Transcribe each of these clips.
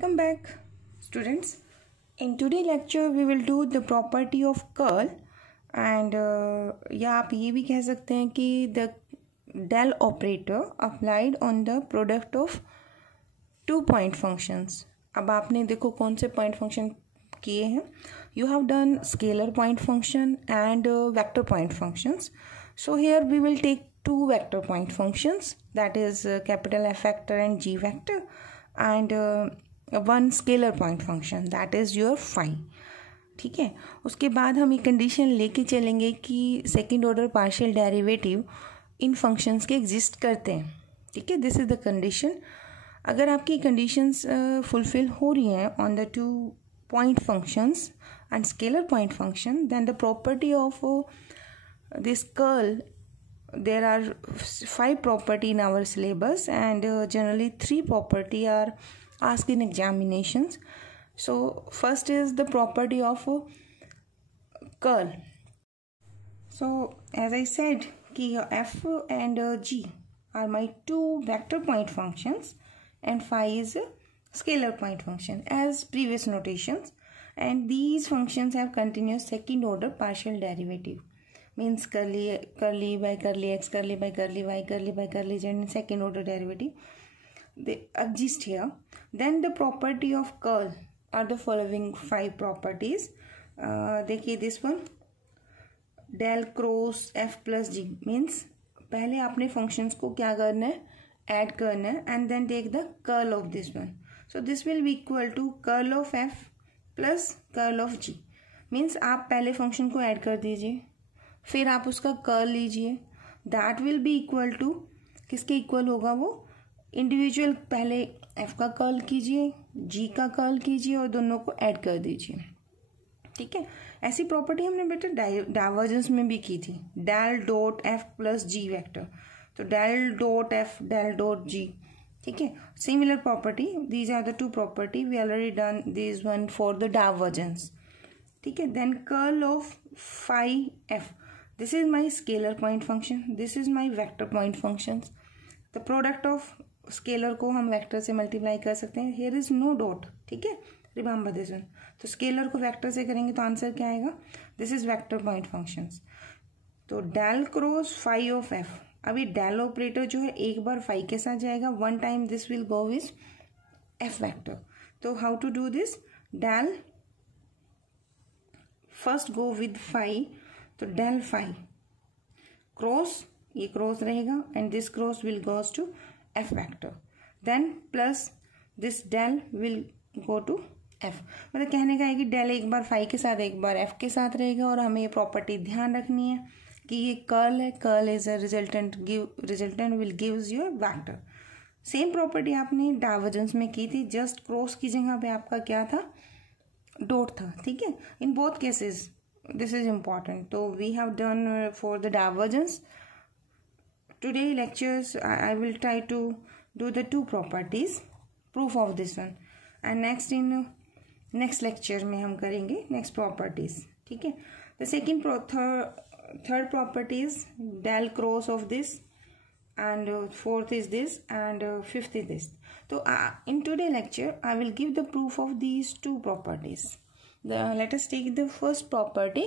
Welcome back, students. In today's lecture we will do the property of curl and या आप ये भी कह सकते हैं कि the del operator applied on the product of two point functions. अब आपने देखो कौन से point function किए हैं. You have done scalar point function and vector point functions. So here we will take two vector point functions, that is capital F vector and G vector, and one scalar point function, that is your phi. ठीक है. उसके बाद हम ये condition लेके चलेंगे कि second order partial derivative in functions के एग्जिस्ट करते हैं. ठीक है. This is the condition. अगर आपकी कंडीशंस फुलफिल हो रही हैं on the two point functions and scalar point function, then the property of this curl, there are 5 property in our syllabus and generally 3 property are asked in examinations. So first is the property of curl. So as I said कि f and g are my two vector point functions and phi is a scalar point function as previous notations, and these functions have continuous second order partial derivative. Means curly by curly x, curly by curly y, curly by curly z, and second order derivative they exist here. Then the property of curl are the following 5 properties. देखिए this one, del cross f plus g means पहले आपने functions को क्या करना है, add करना है, and then take the curl of this one. So this will be equal to curl of f plus curl of g. means आप पहले function को add कर दीजिए, फिर आप उसका कर्ल लीजिए. That will be equal to, किसके इक्वल होगा वो, इंडिविजुअल पहले एफ का कर्ल कीजिए, जी का कर्ल कीजिए और दोनों को ऐड कर दीजिए. ठीक है. ऐसी प्रॉपर्टी हमने बेटा डाइवर्जेंस में भी की थी, del dot F plus G vector. तो del dot F del dot G. ठीक है. Similar property, these are the two property we already done this one for the divergence. ठीक है. Then curl of phi F, this is my scalar point function, this is my vector point functions. the product of scalar को हम vector से multiply कर सकते हैं. here is no dot. ठीक है. remember this one. तो scalar को vector से करेंगे तो आंसर क्या आएगा, this is vector point functions. तो del cross phi of f, अभी del ऑपरेटर जो है एक बार phi के साथ जाएगा, one time this will go with f vector. तो how to do this, del first go with phi, तो डेल फाई क्रॉस, ये क्रॉस रहेगा and this cross will goes to F vector, then plus this del will go to F. मतलब कहने का है कि del एक बार फाई के साथ एक बार एफ के साथ रहेगा, और हमें ये प्रॉपर्टी ध्यान रखनी है कि ये कर्ल है, curl is a resultant will gives you vector. Same property आपने डाइवर्जेंस में की थी, जस्ट क्रॉस की जगह पे आपका क्या था, डॉट था. ठीक है. In both cases this is important. So we have done for the divergence. Today lectures I will try to do the two properties, proof of this one, and next in next lecture में हम करेंगे next properties. ठीक है. The second third property is del cross of this, and fourth is this, and fifth is this. So in today lecture I will give the proof of these two properties. Let us take the first property.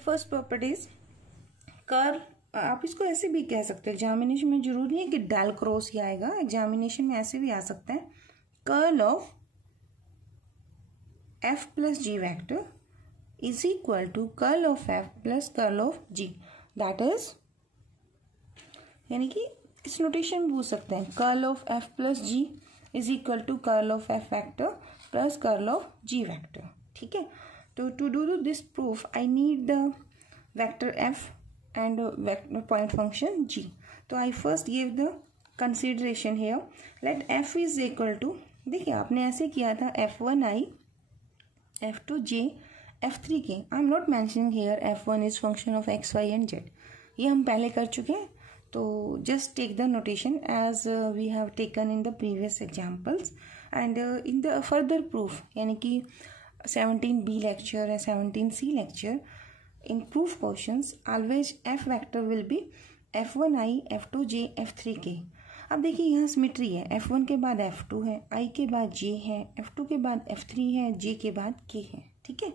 First property is curl. आप इसको ऐसे भी कह सकते हैं, examination में जरूरी नहीं है कि डेल क्रॉस ही आएगा, एग्जामिनेशन में ऐसे भी आ सकता है. Curl of F plus G vector is equal to curl of F plus curl of G. That is, यानी कि इस नोटेशन में पूछ सकते हैं, curl of F plus G is equal to curl of F vector plus curl of G vector. ठीक है. तो to do this proof I need the vector F and vector point function G. तो I first give the consideration here, let F is equal to, देखिए आपने ऐसे किया था f1i, f2j, f3k. I am not mentioning here f1 is function of x, y and z, ये हम पहले कर चुके हैं. तो just take the notation as we have taken in the previous examples. And in the further proof, यानी कि 17b lecture and 17c lecture, in proof questions always f vector will be f1i, f2j, f3k. अब देखिए यहाँ symmetry है, F1 के बाद F2 है, I के बाद J है, F2 के बाद F3 है, J के बाद K है, ठीक है।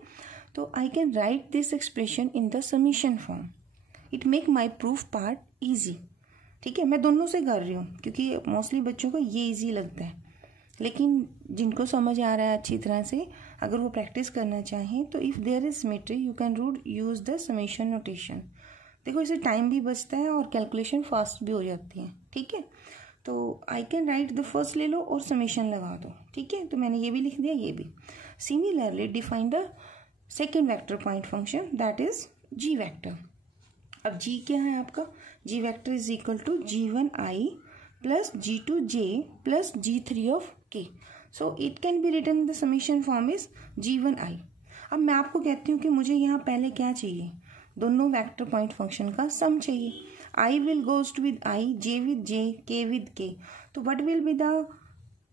तो आई can write this expression in the summation form, it make my proof part easy, ठीक है। मैं दोनों से कर रही हूँ क्योंकि मोस्टली बच्चों को ये ईजी लगता है, लेकिन जिनको समझ आ रहा है अच्छी तरह से, अगर वो प्रैक्टिस करना चाहें तो if there is symmetry you can use the summation notation. देखो इससे टाइम भी बचता है और कैलकुलेशन फास्ट भी हो जाती है, ठीक है। तो आई कैन राइट द फर्स्ट ले लो और समेशन लगा दो, ठीक है। तो मैंने ये भी लिख दिया, ये भी। Similarly define the second vector point function that is G vector. अब जी क्या है आपका, G vector is equal to G1I plus G2J plus G3 of K। So it can be written in the summation form is G1I। अब मैं आपको कहती हूँ कि मुझे यहाँ पहले क्या चाहिए, दोनों वेक्टर पॉइंट फंक्शन का सम चाहिए। I will goes to with I, J with J, K with K। तो what will be the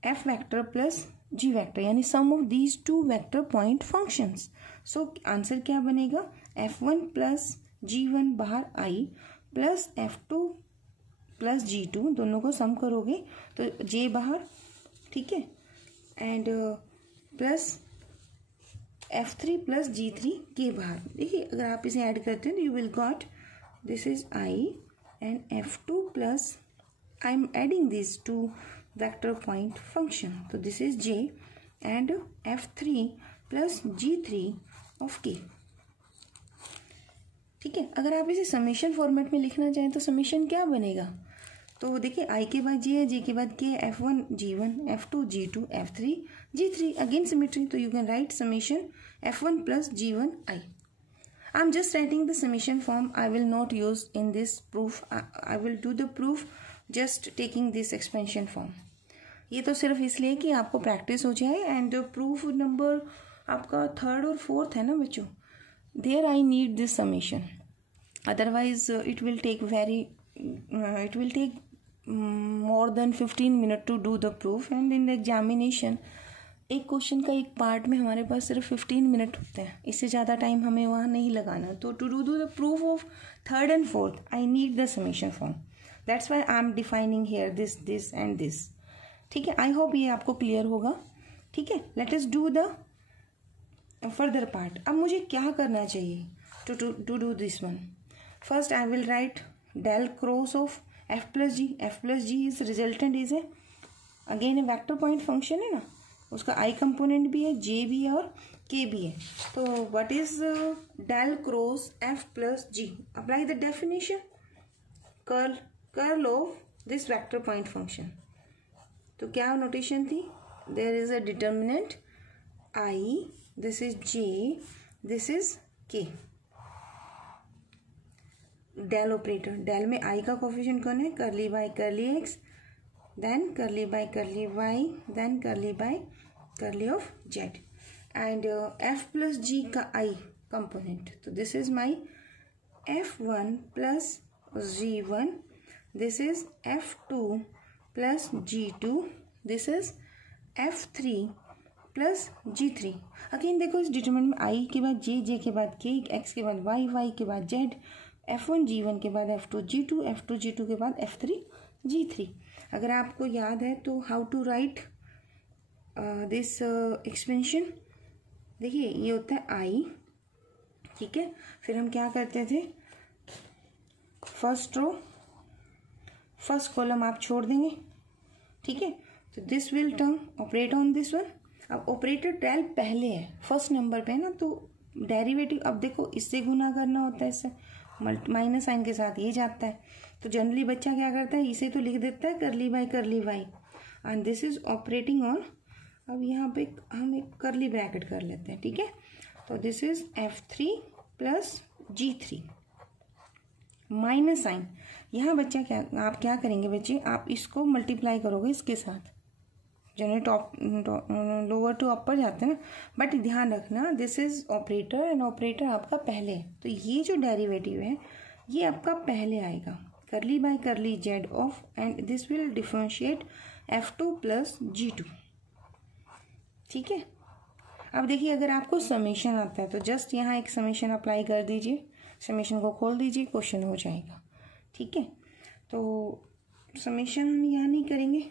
F vector plus G vector, यानी sum of these two vector point functions। So answer क्या बनेगा, F1 plus G1 बाहर I plus F2 plus G2, दोनों को सम करोगे तो J बाहर, ठीक है, and plus F3 plus G3 के बाहर। देखिए अगर आप इसे ऐड करते हैं तो you will got this is I and F2 plus I am adding these two vector point function, so this is J and F3 plus G3 of K, ठीक है। अगर आप इसे समेशन फॉर्मेट में लिखना चाहें तो समेशन क्या बनेगा, तो देखिए I के बाद J है, J के बाद K, F1 G1, F2 G2, F3 G3, again symmetry, तो you can write summation F1 plus G1I। I'm just writing the summation form. I will not use in this proof. I will do the proof just taking this expansion form. ये तो सिर्फ इसलिए कि आपको practice हो जाए। And proof number आपका third और फोर्थ है ना बच्चों, there I need this summation, otherwise it will take more than 15 minutes to do the proof, and in the examination एक क्वेश्चन का एक पार्ट में हमारे पास सिर्फ 15 मिनट होते हैं, इससे ज़्यादा टाइम हमें वहाँ नहीं लगाना। तो to do the proof of third and fourth I need the summation form, that's why I am defining here this and this, ठीक है। आई होप ये आपको क्लियर होगा, ठीक है। Let us do the further part. अब मुझे क्या करना चाहिए to do this one. First I will write del cross of F plus G. F plus G is resultant, is a again a vector point function है ना, उसका I component भी है, J भी है और K भी है। तो what is del cross F plus G, apply the definition, curl of this vector point function. तो क्या नोटेशन थी, there is a determinant I, this is J, this is K। Del operator, del में I का coefficient कौन है, curly by curly X, then curly by curly Y, then curly by curly of Z, and F plus G का I component. तो this is my F1 plus G1, this is F2 plus G2, this is F3 plus G3। Again देखो इस determinant में I के बाद J, J के बाद K, X के बाद Y, Y के बाद Z, F1 G1 के बाद F2 G2, F2 G2 के बाद F3 G3। अगर आपको याद है तो how to write this expansion, देखिए ये होता है I, ठीक है। फिर हम क्या करते थे, फर्स्ट रो फर्स्ट कॉलम आप छोड़ देंगे, ठीक है। तो this will term operate on this one. अब ऑपरेटर डेल पहले है, फर्स्ट नंबर पे है ना, तो डेरिवेटिव, अब देखो इससे गुना करना होता है, इससे माइनस साइन के साथ ये जाता है। तो जनरली बच्चा क्या करता है, इसे तो लिख देता है curly by curly Y, and this is operating on, अब यहाँ पे हम एक कर्ली ब्रैकेट कर लेते हैं, ठीक है। तो this is F3 plus G3 minus sign. यहाँ बच्चा क्या, आप क्या करेंगे बच्चे, आप इसको मल्टीप्लाई करोगे इसके साथ, जनरली टॉप लोअर टू अपर जाते हैं ना, बट ध्यान रखना this is operator and operator आपका पहले है, तो ये जो डेरिवेटिव है ये आपका पहले आएगा, curly by curly Z of, and this will differentiate F2 plus G2, ठीक है। अब देखिए अगर आपको समेशन आता है तो जस्ट यहाँ एक समेशन अप्लाई कर दीजिए, समेशन को खोल दीजिए, क्वेश्चन हो जाएगा, ठीक है। तो समेशन हम यहाँ नहीं करेंगे,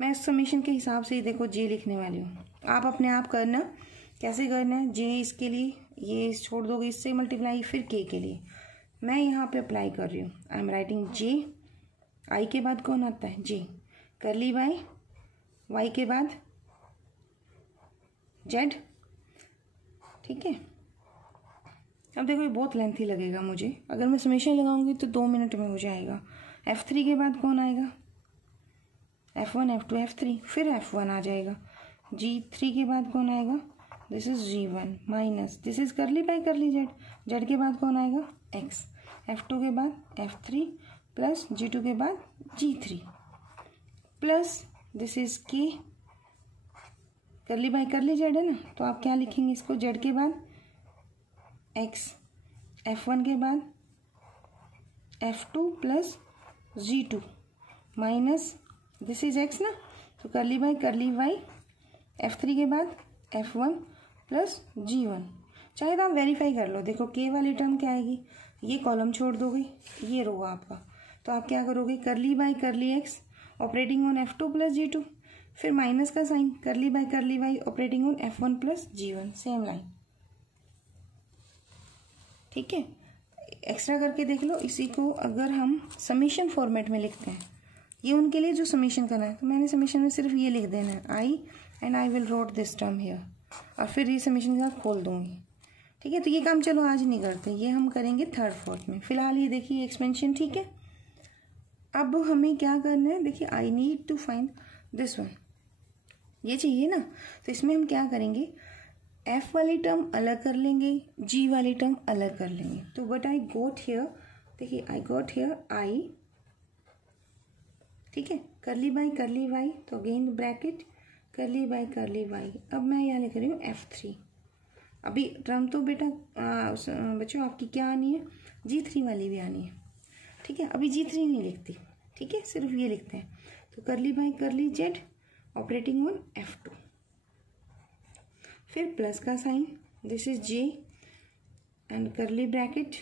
मैं समेशन के हिसाब से ही देखो जे लिखने वाली हूँ। आप अपने आप करना, कैसे करना है। जे इसके लिए ये छोड़ दोगे, इससे मल्टीप्लाई, फिर के लिए मैं यहाँ पे अप्लाई कर रही हूँ। आई एम राइटिंग जे, आई के बाद कौन आता है जे, करली बाय वाई के बाद जेड। ठीक है, अब देखो ये बहुत लेंथी लगेगा मुझे, अगर मैं समेशन लगाऊंगी तो 2 मिनट में हो जाएगा। F3 के बाद कौन आएगा, F1 F2 F3, फिर F1 आ जाएगा। G3 के बाद कौन आएगा, this is G1 minus this is curly by curly Z, Z के बाद कौन आएगा X, F2 के बाद F3 प्लस G2 के बाद G3 plus this is K, करली बाय करली जेड है ना, तो आप क्या लिखेंगे इसको, जेड के बाद X, F1 के बाद F2 plus G2 minus this is X ना, तो curly by curly Y, F3 के बाद F1 प्लस G1। चाहे तो आप वेरीफाई कर लो, देखो के वाली टर्म क्या आएगी, ये कॉलम छोड़ दोगे, ये रो आपका, तो आप क्या करोगे, करली बाय करली X operating on F2 plus G2, फिर माइनस का sign, curly by curly Y operating on F1 plus G1, same line. ठीक है, एक्स्ट्रा करके देख लो। इसी को अगर हम समीशन फॉर्मेट में लिखते हैं, ये उनके लिए जो समीशन करना है, तो मैंने समीशन में सिर्फ ये लिख देना है I, and I will wrote this term here, और फिर ये समीशन के साथ खोल दूंगी। ठीक है, तो ये काम चलो आज नहीं करते, ये हम करेंगे थर्ड फोर्थ में। फिलहाल ये देखिए एक्सपेंशन। ठीक है, अब हमें क्या करना है, देखिए I need to find this one, ये चाहिए ना, तो इसमें हम क्या करेंगे, F वाली टर्म अलग कर लेंगे, G वाली टर्म अलग कर लेंगे। तो बट आई गोट हियर, देखिए आई गोट हियर आई, ठीक है, करली बाय करली वाई, तो again bracket curly by curly Y. अब मैं यहाँ लिख रही हूँ F3। अभी टर्म तो बेटा बच्चों आपकी क्या आनी है, G3 वाली भी आनी है। ठीक है, अभी G3 नहीं लिखती, ठीक है, सिर्फ ये लिखते हैं। तो curly by curly Z operating on F2, फिर प्लस का sign, this is J, and curly bracket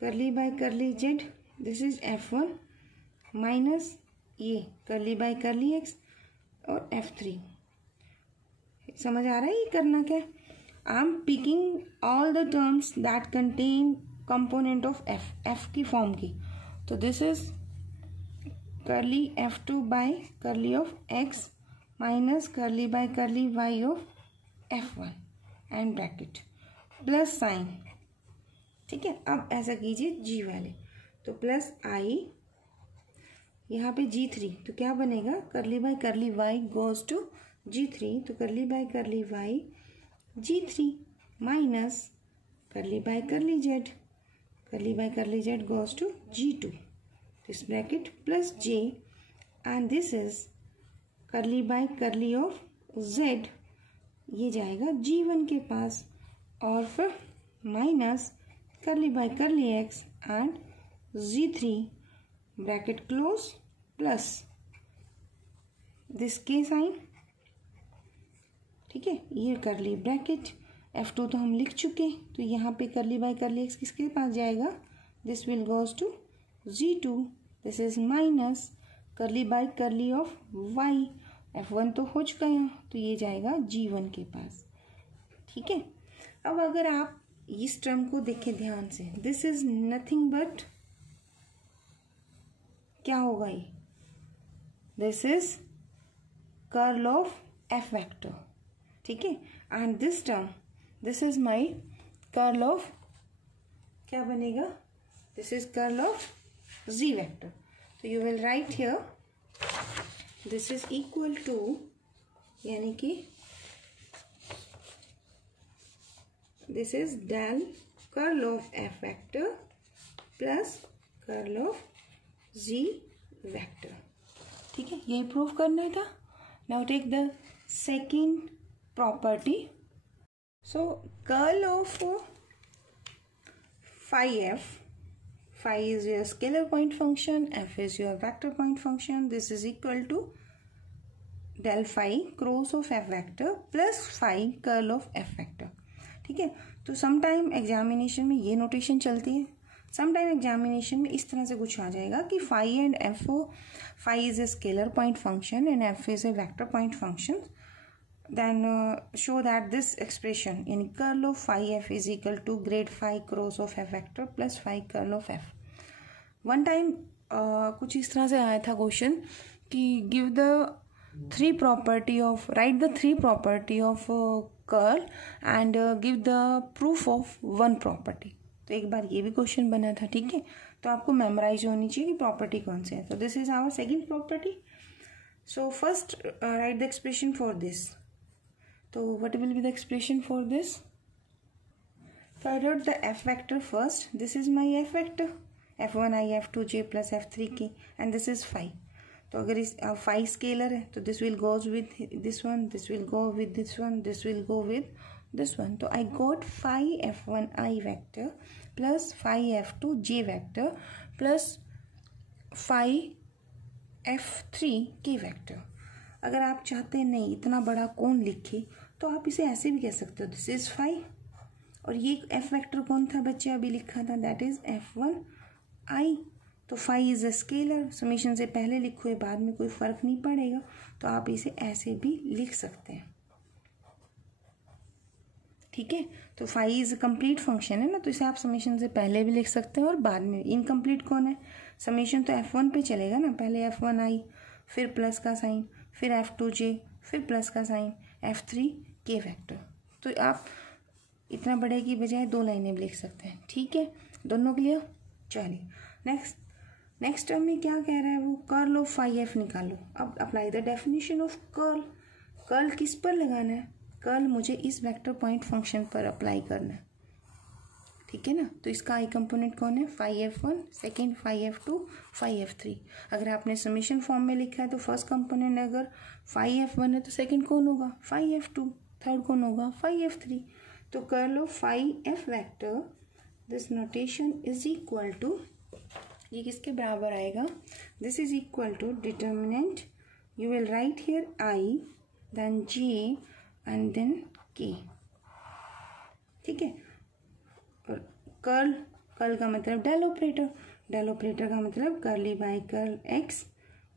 curly by curly Z, this is F1 minus ये करली बाय करली एक्स और F3। समझ आ रहा है ये करना क्या है, I am picking all the terms that contain component of F की फॉर्म की। तो this is curly F2 by curly of X minus curly by curly Y of F1 and bracket plus sign. ठीक है, अब ऐसा कीजिए G वाले, तो प्लस आई, यहाँ पे G3, तो क्या बनेगा, करली by curly Y goes to G3, तो curly by curly Y G3 minus curly by curly Z, curly by curly Z goes to G2, this bracket plus J, and this is curly by curly of Z, ये जाएगा G1 के पास, और फिर minus curly by करली X and G3 bracket close plus this के sign. ठीक है, ये करली ब्रैकेट, F2 तो हम लिख चुके, तो यहाँ पे करली बाय करली X किसके पास जाएगा, this will goes to G2, this is minus curly by curly of Y, F1 तो हो चुका है, तो ये जाएगा G1 के पास। ठीक है, अब अगर आप इस टर्म को देखें ध्यान से, दिस इज नथिंग बट क्या होगा ये, this is curl of F vector. ठीक है, and this term, this is my curl of, क्या बनेगा, this is curl of Z vector. तो you will write here this is equal to, यानी कि this is del curl of F vector plus curl of Z vector. ठीक है, यही prove करना था। Now take the second property. So curl of phi f, phi is your scalar point function, f is your vector point function, this is equal to del phi cross of f vector plus phi curl of f vector। ठीक है, तो sometime examination में ये notation चलती है, some time examination में इस तरह से कुछ आ जाएगा कि phi and F, phi is a scalar point function and F is a vector point function, then show that this expression यानी curl of phi F is equal to grad phi cross of F vector plus phi curl of F. One time कुछ इस तरह से आया था question कि give the three property of, write the three property of curl and give the proof of one property. तो एक बार ये भी क्वेश्चन बना था, ठीक है। तो आपको मेमोराइज होनी चाहिए कि प्रॉपर्टी कौन सी है। तो this is our second property. So first write the expression for this. So what will be the expression for this? So I wrote the f vector first. This is my f vector, f1i f2j plus f3k, and this is phi. तो अगर इस phi scalar है तो this will goes with this one, this will go with this one, this will go with this one. तो I got phi f1i vector plus phi f2j vector plus phi f3k vector. अगर आप चाहते हैं नहीं इतना बड़ा कौन लिखे तो आप इसे ऐसे भी कह सकते हो, दिस इज फाई। और ये एफ वेक्टर कौन था बच्चे, अभी लिखा था, दैट इज f1i। तो phi is a scalar, summation से पहले लिखो या बाद में कोई फर्क नहीं पड़ेगा, तो आप इसे ऐसे भी लिख सकते हैं, ठीक है। तो फाई इज कंप्लीट फंक्शन है ना, तो इसे आप समीशन से पहले भी लिख सकते हैं और बाद में। इनकम्प्लीट कौन है, समीशन तो f1 पे चलेगा ना, पहले f1i फिर प्लस का साइन, फिर f2j फिर प्लस का साइन, f3k वेक्टर। तो आप इतना बड़े की बजाय दो लाइनें भी लिख सकते हैं, ठीक है। दोनों क्लियर। चलिए नेक्स्ट टर्म में क्या कह रहा है वो, कर्ल ऑफ फाई एफ निकालो। अब apply the definition of curl. Curl किस पर लगाना है, कर्ल मुझे इस वेक्टर पॉइंट फंक्शन पर अप्लाई करना है, ठीक है ना। तो इसका आई कंपोनेंट कौन है, phi f1, second phi f2, phi f3। अगर आपने समीशन फॉर्म में लिखा है तो फर्स्ट कंपोनेंट अगर फाई f1 है तो सेकेंड कौन होगा, फाई f2, थर्ड कौन होगा, फाई f3। तो curl of phi f vector, this notation is equal to, ये किसके बराबर आएगा, this is equal to determinant, you will write here i, then j and then k, ठीक है। कर्ल का मतलब डेल ऑपरेटर, डेल ऑपरेटर का मतलब curly by curl X,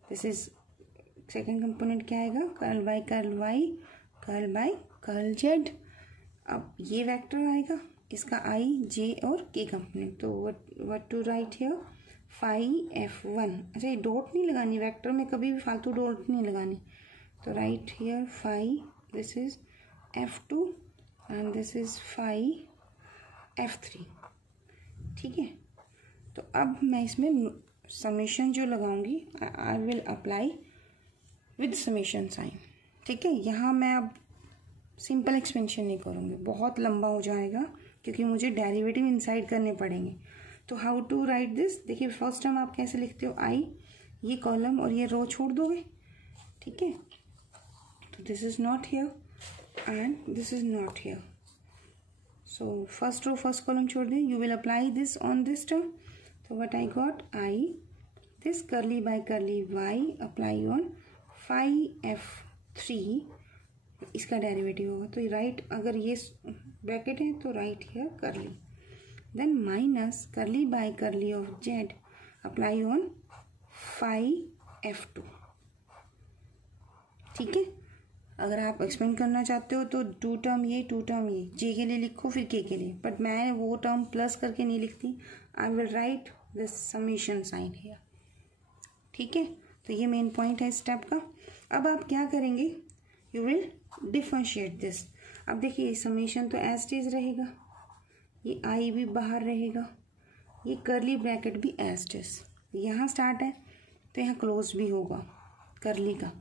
this is second component क्या आएगा, curl by curl Y, curl by curl Z. अब ये वेक्टर आएगा, इसका आई जे और के कंपोनेंट। तो what to write here, phi f1, अच्छा ये डॉट नहीं लगानी, वेक्टर में कभी भी फालतू डॉट नहीं लगानी। तो write here phi, this is f2 and this is phi f3, ठीक है। तो अब मैं इसमें समेशन जो लगाऊंगी, I will apply with summation sign, ठीक है। यहाँ मैं अब सिंपल एक्सपेंशन नहीं करूँगी, बहुत लंबा हो जाएगा क्योंकि मुझे डेरिवेटिव इंसाइड करने पड़ेंगे। तो हाउ टू राइट दिस, देखिए फर्स्ट टर्म आप कैसे लिखते हो, आई, ये कॉलम और ये रो छोड़ दोगे, ठीक है। तो this is not here and this is not here, so first row first column छोड़ दें, you will apply this on this term. So what I got, I, this curly by curly y apply on phi f3, इसका derivative होगा। तो right, अगर ये bracket है तो write here curly, then minus curly by curly of Z apply on phi f2, ठीक है। अगर आप एक्सपेंड करना चाहते हो तो टू टर्म ये जे के लिए लिखो फिर के लिए, बट मैं वो टर्म प्लस करके नहीं लिखती, I will write this summation sign here, ठीक है। तो ये मेन पॉइंट है स्टेप का। अब आप क्या करेंगे, यू विल डिफरेंशिएट दिस। अब देखिए समेशन तो एज इट इज रहेगा, ये आई भी बाहर रहेगा, ये कर्ली ब्रैकेट भी एज इट इज, यहाँ स्टार्ट है तो यहाँ क्लोज भी होगा कर्ली का,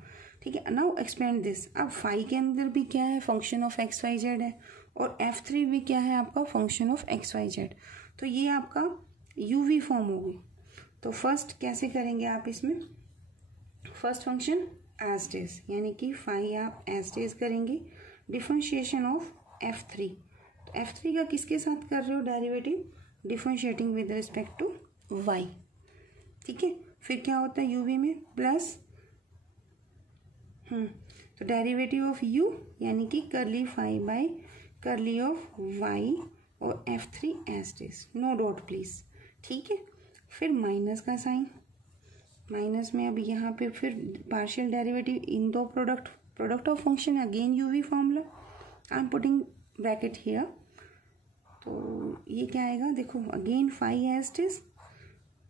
ठीक है। Now expand this. अब फाई के अंदर भी क्या है, function of X Y Z है, और f3 भी क्या है आपका, function of X Y Z. तो ये आपका यूवी फॉर्म होगी। तो फर्स्ट कैसे करेंगे आप इसमें, first function as it is, यानी कि फाई आप एज इट इज करेंगे, डिफरेंशिएशन ऑफ f3। तो f3 का किसके साथ कर रहे हो derivative, differentiating with respect to y, ठीक है। फिर क्या होता है यूवी में प्लस, तो डेरिवेटिव ऑफ u यानी कि curly phi by curly of y और f3 as it is, no dot please, ठीक है। फिर माइनस का साइन, माइनस में अब यहाँ पे फिर पार्शियल डेरिवेटिव इन दो product of function, again UV formula, I am putting bracket here. तो ये क्या आएगा, देखो अगेन phi as it is,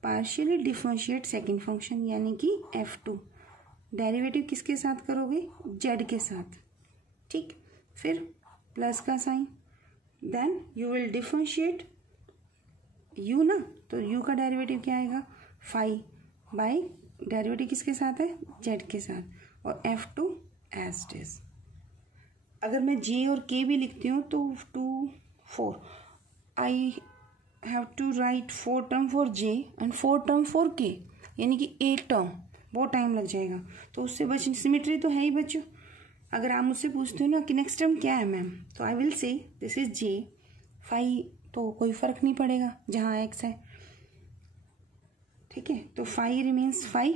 partially differentiate second function यानी कि f2, डेरिवेटिव किसके साथ करोगे, z के साथ, ठीक। फिर प्लस का sign, then you will differentiate u ना, तो u का डेरिवेटिव क्या आएगा, फाई बाय डेरिवेटिव किसके साथ है, z के साथ, और f2 एज इट इज। अगर मैं j और k भी लिखती हूँ तो 2 4 I have to write 4 term for j and 4 term for k, यानी कि 8 टर्म, बहुत टाइम लग जाएगा। तो उससे सिमेट्री तो है ही बच्चों। अगर आप मुझसे पूछते हो ना कि नेक्स्ट टर्म क्या है मैम, तो I will say this is j, phi तो कोई फर्क नहीं पड़ेगा जहाँ x है, ठीक है। तो फाई रिमेन्स फाई।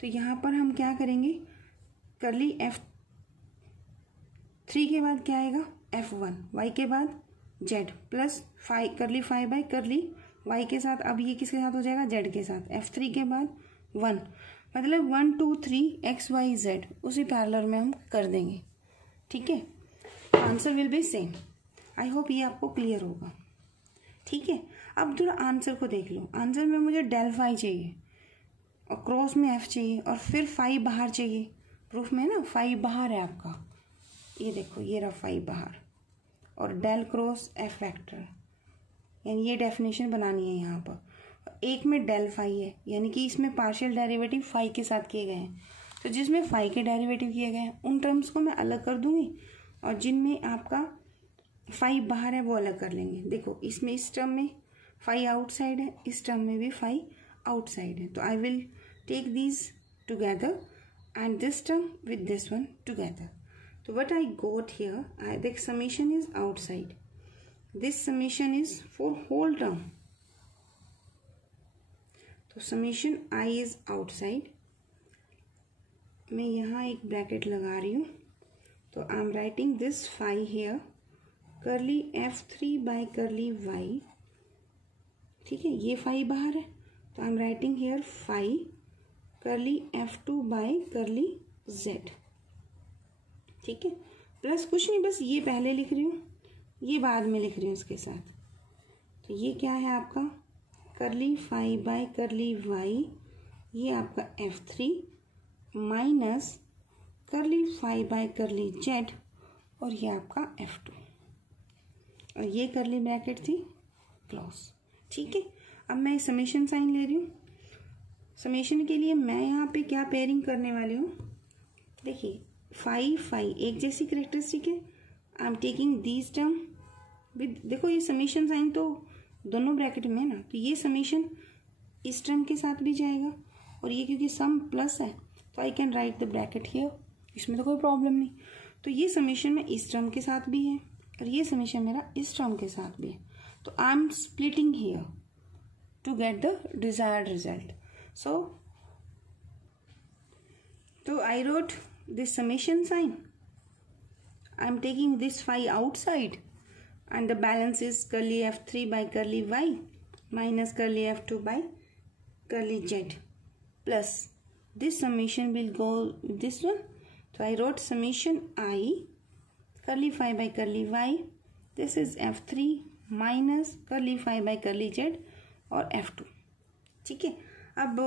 तो यहाँ पर हम क्या करेंगे, करली f3 के बाद क्या आएगा, f1, y के बाद z प्लस फाई, करली फाई बाय करली y के साथ, अब ये किसके साथ हो जाएगा, z के साथ, f3 के बाद 1, मतलब 1 2 3 x y z उसी पैरेलल में हम कर देंगे, ठीक है। Answer will be same. I hope ये आपको क्लियर होगा, ठीक है। अब थोड़ा आंसर को देख लो। आंसर में मुझे डेल फाई चाहिए और क्रॉस में f चाहिए और फिर फाई बाहर चाहिए। प्रूफ में ना फाई बाहर है आपका, ये देखो ये रहा फाई बाहर, और डेल क्रॉस f वेक्टर, यानी ये डेफिनेशन बनानी है यहाँ पर। एक में डेल फाई है, यानी कि इसमें पार्शियल डेरिवेटिव फाई के साथ किए गए हैं, तो जिसमें फाई के डेरिवेटिव किए गए हैं उन टर्म्स को मैं अलग कर दूंगी, और जिनमें आपका फाई बाहर है वो अलग कर लेंगे। देखो इसमें इस टर्म में फाई आउटसाइड है, इस टर्म में भी फाई आउटसाइड है, तो I will take these together and this term with this one together. तो what I got here, the summation is outside, this summation is for whole term, तो summation I is outside. मैं यहाँ एक bracket लगा रही हूँ, तो I am writing this phi here, curly f3 bye करली y, ठीक है। ये फाई बाहर है, तो I am writing here phi curly f2 by करली z, ठीक है। प्लस कुछ नहीं, बस ये पहले लिख रही हूँ, ये बाद में लिख रही हूँ इसके साथ। तो ये क्या है आपका, करली फाई बाय करली y, ये आपका f3 minus curly phi by करली z, और ये आपका f2, और ये करली ब्रैकेट थी क्लोज, ठीक है। अब मैं समेशन साइन ले रही हूँ। समेशन के लिए मैं यहाँ पे क्या पेयरिंग करने वाली हूँ, देखिए फाई फाई एक जैसी करेक्टरिस्टिक है, I am taking these term with, देखो ये समेशन साइन तो दोनों ब्रैकेट में है ना, तो ये समेशन इस टर्म के साथ भी जाएगा, और ये क्योंकि सम प्लस है तो आई can right the bracket here, इसमें तो कोई प्रॉब्लम नहीं। तो ये समेशन में इस टर्म के साथ भी है और ये समेशन मेरा इस टर्म के साथ भी है, तो I am splitting here to get the desired result. So I wrote this summation sign. I am taking this phi outside, and the balance is curly f3 by curly y minus curly f2 by curly z, plus this summation will go with this one. So I wrote summation I curly phi by curly y, this is f3 minus curly phi by curly z और f2, ठीक है। अब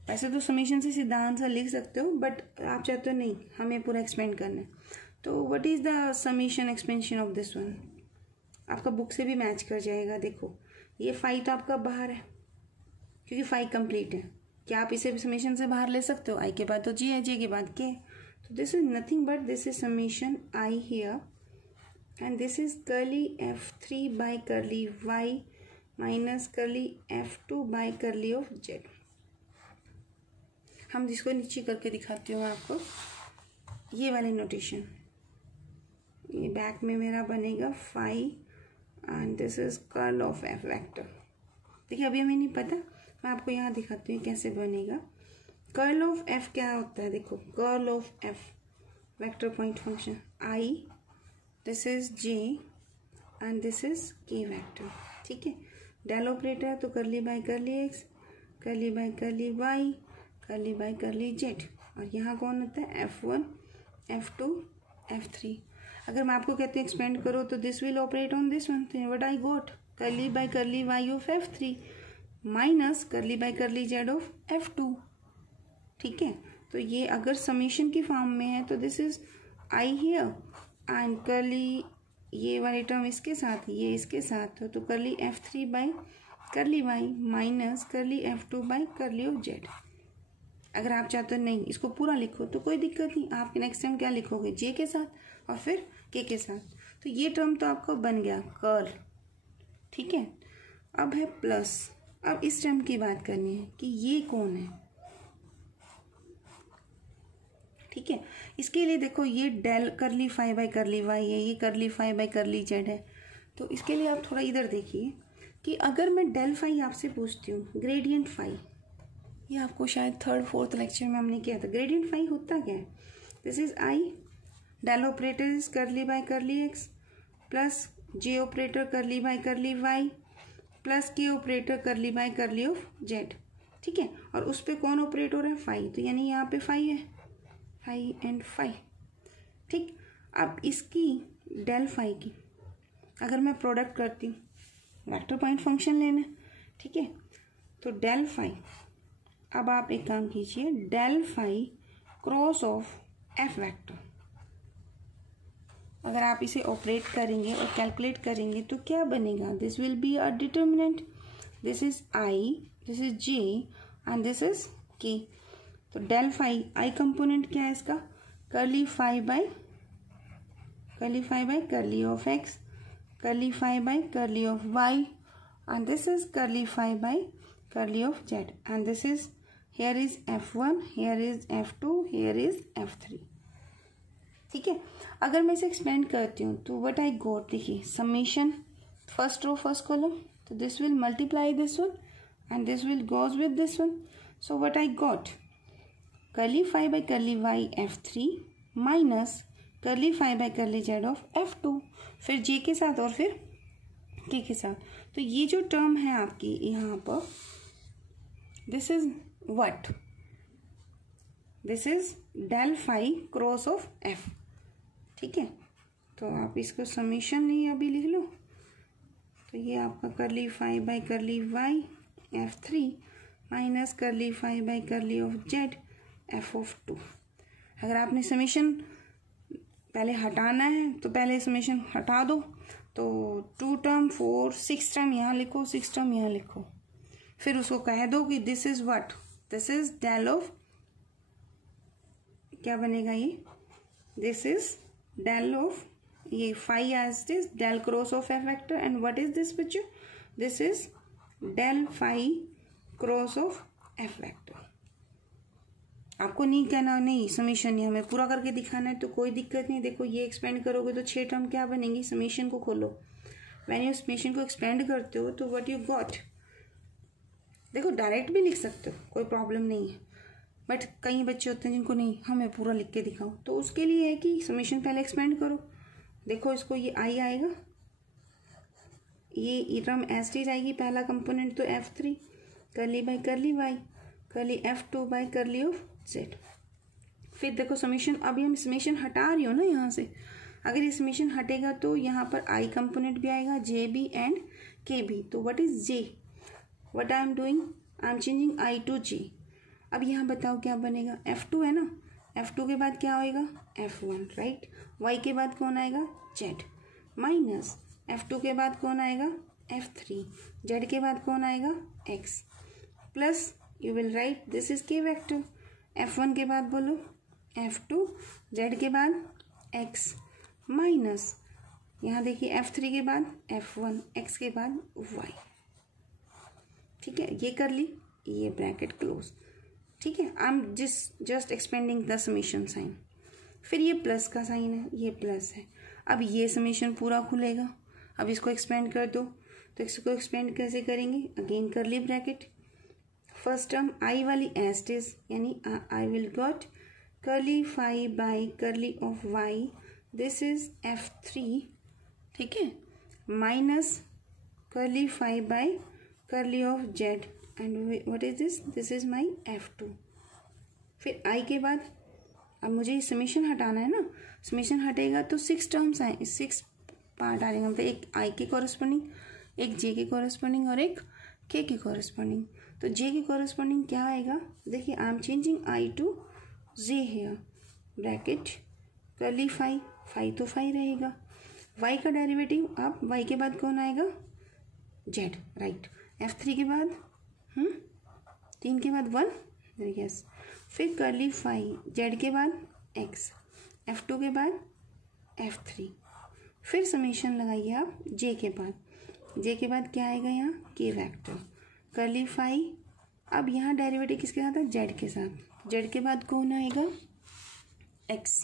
वैसे तो summation से सीधा answer लिख सकते हो, बट आप चाहते हो नहीं हमें पूरा एक्सपेंड करना है, तो what is the summation expansion of this one, आपका बुक से भी मैच कर जाएगा। देखो ये फाई तो आपका बाहर है क्योंकि फाई कंप्लीट है, क्या आप इसे समीशन से बाहर ले सकते हो, आई के बाद तो जी है, जी के बाद के, तो this is nothing but this is summation I here and this is curly f3 by curly y minus curly f2 by curly of z। हम जिसको नीचे करके दिखाती हूँ आपको, ये वाले नोटेशन, ये बैक में मेरा बनेगा phi and this is curl of F vector. देखिए अभी हमें नहीं पता, मैं आपको यहाँ दिखाती हूँ कैसे बनेगा। कर्ल ऑफ एफ क्या होता है, देखो curl of F vector point function I, this is J and this is के वेक्टर। ठीक है, डेल ऑपरेटर है तो करली बाय करली एक्स, करली बाय करली वाई, करली बाय करली जेड, और यहाँ कौन होता है F1, F2, F3। अगर मैं आपको कहती हूँ एक्सपेंड करो तो this will operate on this one, तो what I got curly by curly Y of F3 minus curly by curly Z of F2। ठीक है, तो ये अगर समीशन की फॉर्म में है तो this is I here and करली ये वाली टर्म इसके साथ, ये इसके साथ, तो करली F3 bye curly Y minus करली F2 by curly of Z. अगर आप चाहते हो नहीं इसको पूरा लिखो तो कोई दिक्कत नहीं, आप नेक्स्ट टाइम क्या लिखोगे जे के साथ और फिर के साथ। तो ये टर्म तो आपका बन गया कर्ल। ठीक है, अब है प्लस। अब इस टर्म की बात करनी है कि ये कौन है। ठीक है, इसके लिए देखो ये डेल करली फाई बाय करली वाई है, ये करली फाई बाय करली जेड है। तो इसके लिए आप थोड़ा इधर देखिए कि अगर मैं डेल फाई आपसे पूछती हूँ ग्रेडियंट फाई, ये आपको शायद 3rd 4th लेक्चर में हमने किया था। ग्रेडियंट फाई होता क्या है, this is I, del operator is curly by curly X plus J operator curly by curly Y plus K operator curly by curly of Z. ठीक है, और उस पर कौन ऑपरेटर है फाई, तो यानी यहाँ पे फाई है, फाई एंड फाई। ठीक, अब इसकी डेल फाई की अगर मैं प्रोडक्ट करती हूँ, वेक्टर पॉइंट फंक्शन लेना। ठीक है, तो डेल फाई, अब आप एक काम कीजिए, del phi cross of F vector, अगर आप इसे ऑपरेट करेंगे और कैलकुलेट करेंगे तो क्या बनेगा, this will be a determinant, this is I, this is J and this is के। तो डेल फाई आई कंपोनेंट क्या है इसका, curly phi by curly of X, curly phi by curly of Y and this is curly phi by curly of Z and this is here is F1, here is F2, here is F3। ठीक है, अगर मैं इसे expand करती हूँ तो what I got, देखिए summation first row first column, तो this will multiply this one and this will goes with this one. So what I got, curly phi by curly Y F3 minus curly phi by curly Z of F2, फिर जे के साथ और फिर के साथ। तो ये जो टर्म है आपकी यहाँ पर, this is what, this is del phi cross of f। ठीक है, तो आप इसको समीशन नहीं अभी लिख लो, तो ये आपका curly phi by curly Y F3 minus curly phi by curly of Z F of 2। अगर आपने समीशन पहले हटाना है तो पहले समीशन हटा दो, तो 2 टर्म 4 6 टर्म यहाँ लिखो, 6 टर्म यहाँ लिखो, फिर उसको कह दो कि this is what, this is del of, क्या बनेगा ये, दिस इज डेल ऑफ ये phi as this del cross of F vector and what is this बच्चों, this is del phi cross of F vector. आपको नहीं कहना नहीं summation नहीं, हमें पूरा करके दिखाना है तो कोई दिक्कत नहीं। देखो ये एक्सपेंड करोगे तो 6 टर्म क्या बनेंगी, समीशन को खोलो, व्हेन यू समीशन को एक्सपेंड करते हो तो व्हाट यू गॉट, देखो डायरेक्ट भी लिख सकते हो, कोई प्रॉब्लम नहीं है, बट कई बच्चे होते हैं जिनको नहीं हमें पूरा लिख के दिखाओ, तो उसके लिए है कि समीशन पहले एक्सपेंड करो। देखो इसको ये आई आएगा, ये टर्म एस टी जाएगी, पहला कंपोनेंट तो F3 करली बाय करली वाई करली F2 by curly of Z. फिर देखो समीशन, अभी हम समीशन हटा रही हो ना यहाँ से, अगर ये समीशन हटेगा तो यहाँ पर आई कंपोनेंट भी आएगा, जे भी एंड के भी। तो what is J, what I am doing, I am changing I to J. अब यहाँ बताओ क्या बनेगा, F2 है ना, F2 के बाद क्या होएगा F1, राइट, Y के बाद कौन आएगा Z माइनस F2 के बाद कौन आएगा F3, Z के बाद कौन आएगा X plus you will write this is के वेक्टर, F1 के बाद बोलो F2, Z के बाद X माइनस यहाँ देखिए F3 के बाद F1, X के बाद Y। ठीक है, ये कर ली, ये ब्रैकेट क्लोज। ठीक है, I am just expanding the summation sign. फिर ये प्लस का साइन है, ये प्लस है, अब ये समीशन पूरा खुलेगा। अब इसको एक्सपेंड कर दो, तो इसको एक्सपेंड कैसे करेंगे, again curly bracket, first term I वाली एज इज, यानी I will got curly phi by curly of Y, this is F3। ठीक है, minus curly phi by curly of Z and what is this, this is my F2। फिर आई के बाद अब मुझे summation हटाना है ना, समीशन हटेगा तो 6 टर्म्स आए, 6 पार्ट आ जाएंगे, मतलब एक आई के कॉरेस्पॉन्डिंग, एक जे के कॉरेस्पॉन्डिंग और एक के कॉरेस्पॉन्डिंग। तो जे के कॉरेस्पॉन्डिंग क्या आएगा, देखिए I am changing I to J here, bracket curly phi, phi तो फाई रहेगा, वाई का डेरिवेटिव, अब वाई के बाद कौन आएगा, जेड, राइट। F3 के बाद 3 के बाद 1, यस, फिर कर्ली फाई, जेड के बाद x, F2 के बाद F3, फिर समेशन लगाइए आप जे के बाद, जे के बाद क्या आएगा यहाँ के वेक्टर, कर्ली फाई, अब यहाँ डेरिवेटिव किसके साथ है, जेड के साथ, जेड के बाद कौन आएगा x,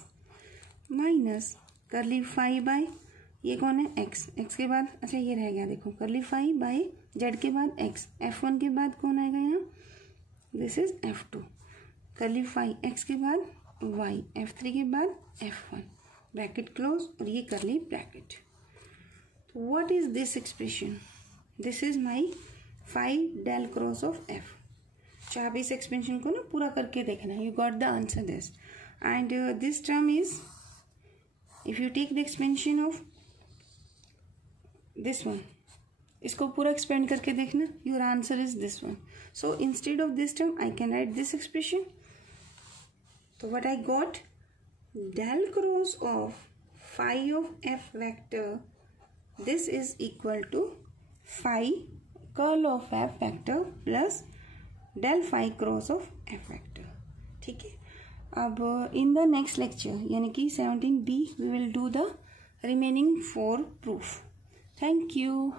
minus curly phi by ये कौन है x, x के बाद अच्छा ये रह गया, देखो कर्ली फाई बाय जेड के बाद x, F1 के बाद कौन आएगा यहाँ, this is F2, curly phi x के बाद y, F3 के बाद F1, ब्रैकेट क्लोज और ये curly bracket. What is this expression, this is my phi del cross of F। अच्छा आप इस एक्सपेंशन को ना पूरा करके देखना, you got the answer this, and this term is, if you take the expansion of this one, इसको पूरा एक्सपेंड करके देखना, your answer is this one. So instead of this term I can write this expression, तो what I got, del cross of phi of F vector, this is equal to phi curl of F vector plus del phi cross of F vector, ठीक है। अब in the next lecture यानी कि 17B we will do the remaining 4 proof. Thank you.